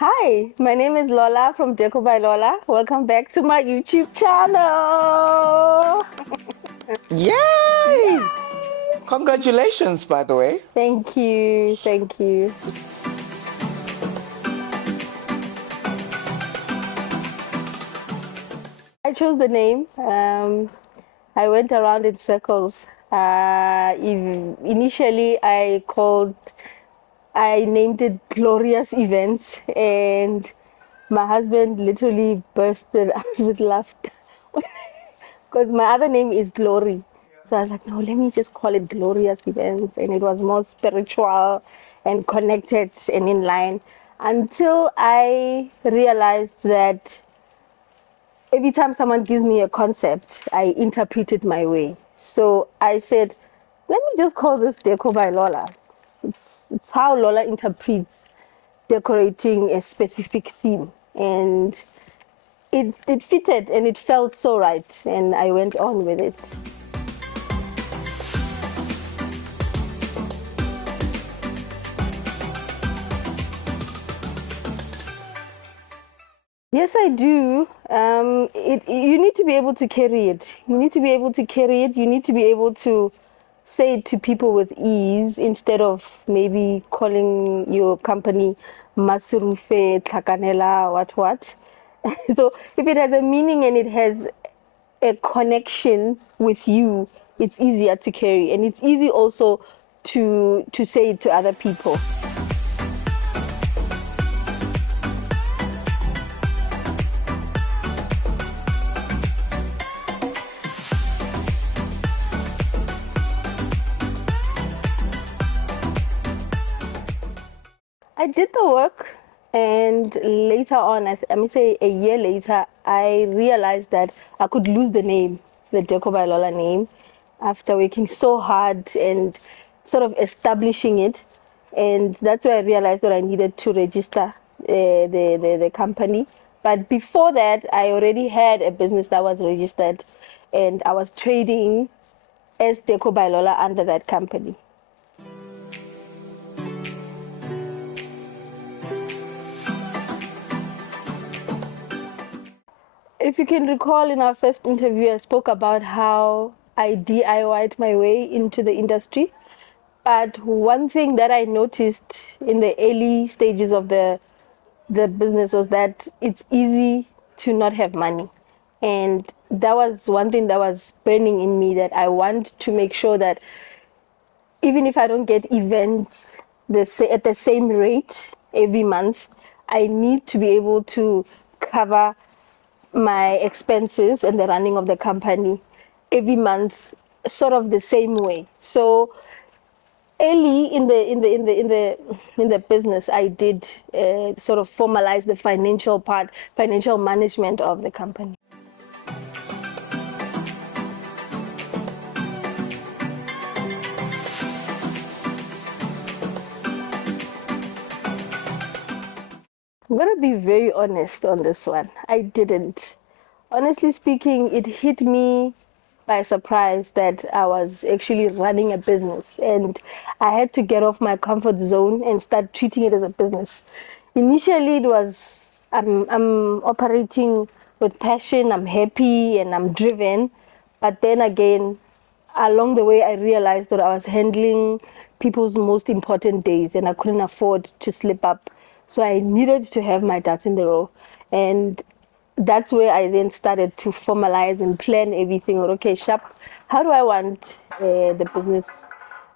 Hi, my name is Lola from Deco by Lola. Welcome back to my YouTube channel. Yay! Congratulations, by the way. Thank you, thank you. I chose the name. I went around in circles. Initially, I named it Glorious Events, and my husband literally bursted out with laughter because my other name is Glory. So I was like, no, let me just call it Glorious Events. And it was more spiritual and connected and in line until I realized that every time someone gives me a concept, I interpret it my way. So I said, let me just call this Deco by Lola. It's how Lola interprets decorating a specific theme. And it fitted and it felt so right. And I went on with it. Yes, I do. You need to be able to carry it. You need to be able to carry it. You need to be able to say it to people with ease instead of maybe calling your company Masurufe, Tlakanela, what. So if it has a meaning and it has a connection with you, it's easier to carry, and it's easy also to say it to other people. I did the work, and later on, I may say a year later, I realized that I could lose the name, the Deco by Lola name, after working so hard and sort of establishing it. And that's where I realized that I needed to register the company. But before that, I already had a business that was registered, and I was trading as Deco by Lola under that company. If you can recall, in our first interview, I spoke about how I DIY'd my way into the industry. But one thing that I noticed in the early stages of the business was that it's easy to not have money. And that was one thing that was burning in me, that I want to make sure that even if I don't get events at the same rate every month, I need to be able to cover my expenses and the running of the company every month sort of the same way. So early in the business, I did sort of formalize the financial management of the company. I'm gonna be very honest on this one. I didn't. Honestly speaking, it hit me by surprise that I was actually running a business, and I had to get off my comfort zone and start treating it as a business. Initially, it was I'm operating with passion, I'm happy and I'm driven, but then again, along the way, I realized that I was handling people's most important days and I couldn't afford to slip up. So I needed to have my ducks in the row. And that's where I then started to formalize and plan everything. Okay, sharp, how do I want the business?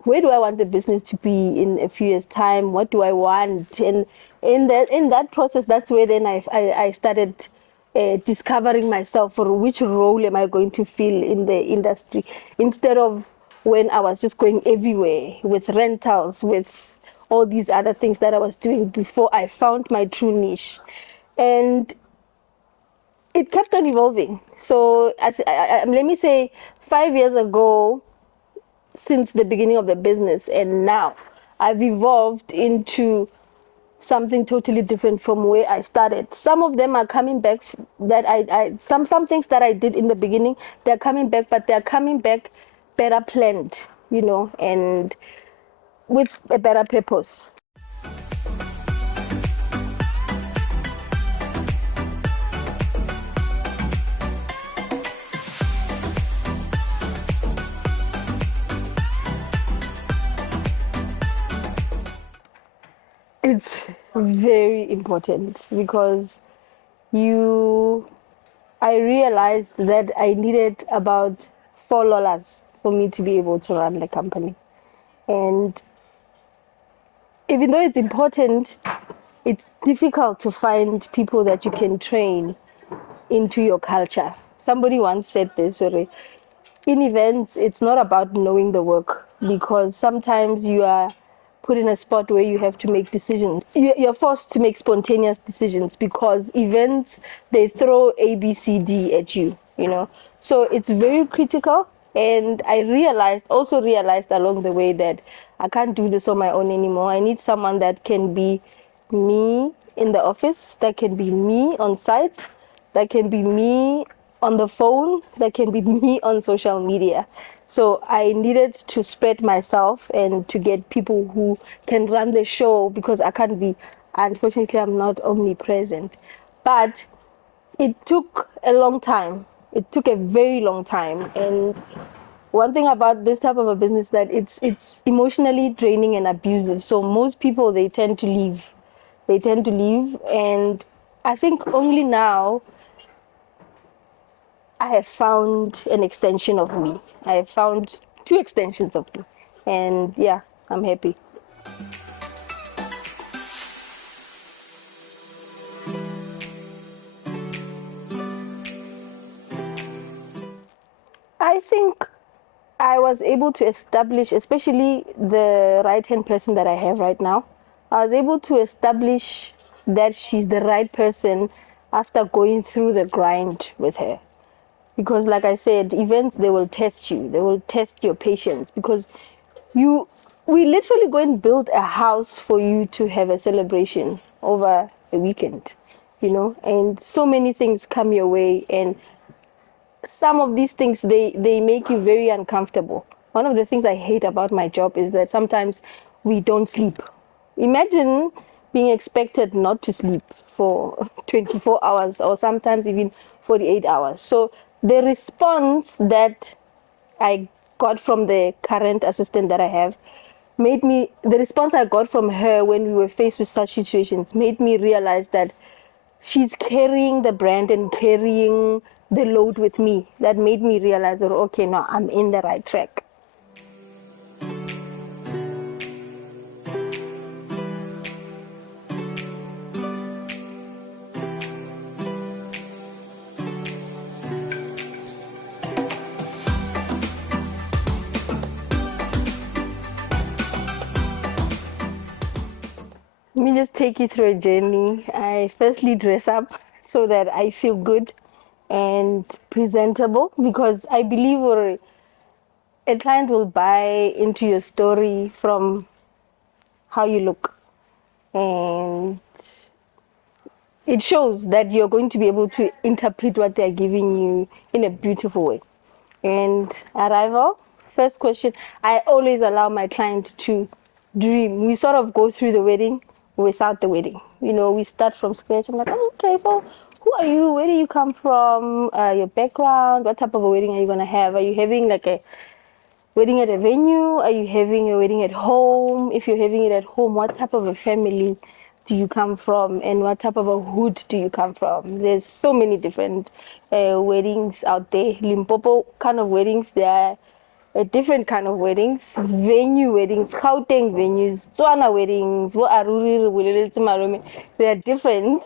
Where do I want the business to be in a few years' time? What do I want? And in that process, that's where then I started discovering myself, for which role am I going to fill in the industry, instead of when I was just going everywhere with rentals, with all these other things that I was doing before I found my true niche. And it kept on evolving. So let me say 5 years ago, since the beginning of the business, and now I've evolved into something totally different from where I started. Some of them are coming back, that some things that I did in the beginning, they're coming back, but they're coming back better planned, and with a better purpose. very important because you I realized that I needed about 4 Lolas for me to be able to run the company. And even though it's important, it's difficult to find people that you can train into your culture. Somebody once said this, sorry, in events, it's not about knowing the work because sometimes you are put in a spot where you have to make decisions. You're forced to make spontaneous decisions because events, they throw A, B, C, D at you, you know. So it's very critical. And I also realized along the way that I can't do this on my own anymore. I need someone that can be me in the office, that can be me on site, that can be me on the phone, that can be me on social media. So I needed to spread myself and to get people who can run the show because I can't be, unfortunately, I'm not omnipresent. But it took a long time. It took a very long time. And one thing about this type of a business that it's emotionally draining and abusive. So most people, they tend to leave. They tend to leave, and I think only now I have found an extension of me. I have found two extensions of me. And yeah, I'm happy. I think I was able to establish, especially the right hand person that I have right now, I was able to establish that she's the right person after going through the grind with her. Because like I said, events, they will test you, they will test your patience because you we literally go and build a house for you to have a celebration over a weekend, you know, and so many things come your way, and some of these things, they make you very uncomfortable. One of the things I hate about my job is that sometimes we don't sleep. Imagine being expected not to sleep for 24 hours or sometimes even 48 hours. So the response that I got from the current assistant that I have the response I got from her when we were faced with such situations made me realize that she's carrying the brand and carrying the load with me. That made me realize that, okay, no, I'm in the right track. Let me just take you through a journey. I firstly dress up so that I feel good and presentable because I believe a client will buy into your story from how you look. And it shows that you're going to be able to interpret what they're giving you in a beautiful way. And arrival, first question, I always allow my client to dream. We sort of go through the wedding without the wedding. You know, we start from scratch. I'm like, oh, okay, so who are you? Where do you come from? Your background? What type of a wedding are you going to have? Are you having like a wedding at a venue? Are you having a wedding at home? If you're having it at home, what type of a family do you come from, and what type of a hood do you come from? There's so many different weddings out there. Limpopo kind of weddings, there are a different kind of weddings, venue weddings, Gauteng venues, Tswana weddings, they are different.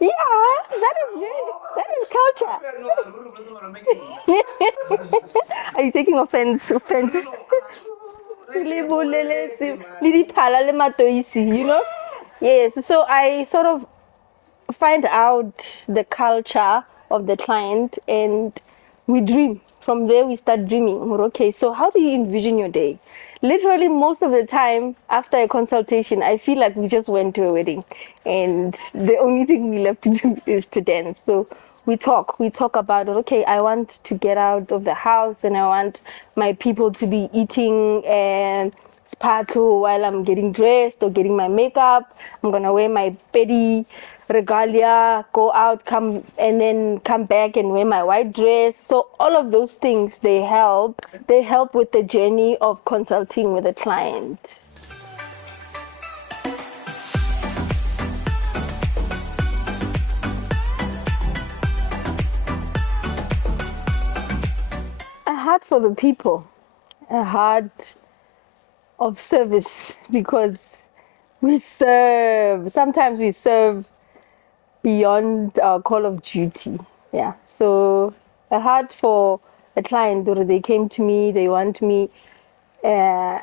Yeah, that is culture. Are you taking offense? Offense. You know? Yes, so I sort of find out the culture of the client and we dream. From there, we start dreaming. We're, okay, so how do you envision your day? Literally, most of the time after a consultation, I feel like we just went to a wedding and the only thing we left to do is to dance. So we talk about, okay, I want to get out of the house and I want my people to be eating spato while I'm getting dressed or getting my makeup. I'm gonna wear my petty regalia, go out, come and then come back and wear my white dress. So all of those things, they help with the journey of consulting with a client. for the people, a heart of service, because we serve. Sometimes we serve beyond our call of duty. Yeah. So a heart for a client, or they came to me, they want me uh,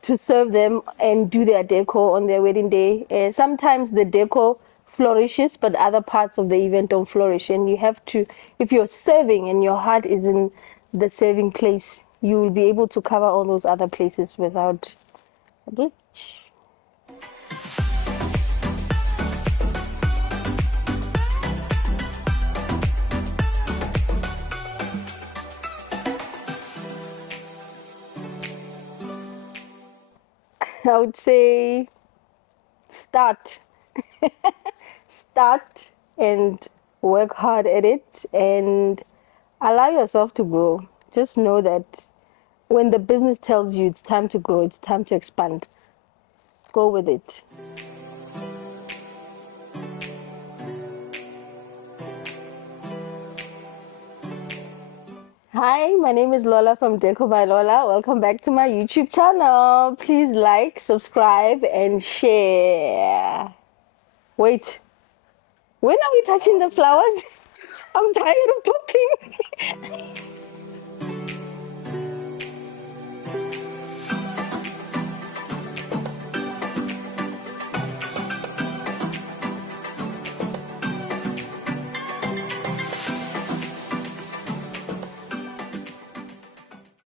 to serve them and do their decor on their wedding day. Sometimes the decor flourishes, but other parts of the event don't flourish. And you have to, if you're serving and your heart is in the serving place, you will be able to cover all those other places without a glitch. I would say start. Start and work hard at it and allow yourself to grow. Just know that when the business tells you it's time to grow, it's time to expand, go with it. Hi, my name is Lola from Deco by Lola. Welcome back to my YouTube channel. Please like, subscribe, and share. Wait, when are we touching the flowers? I'm tired of talking.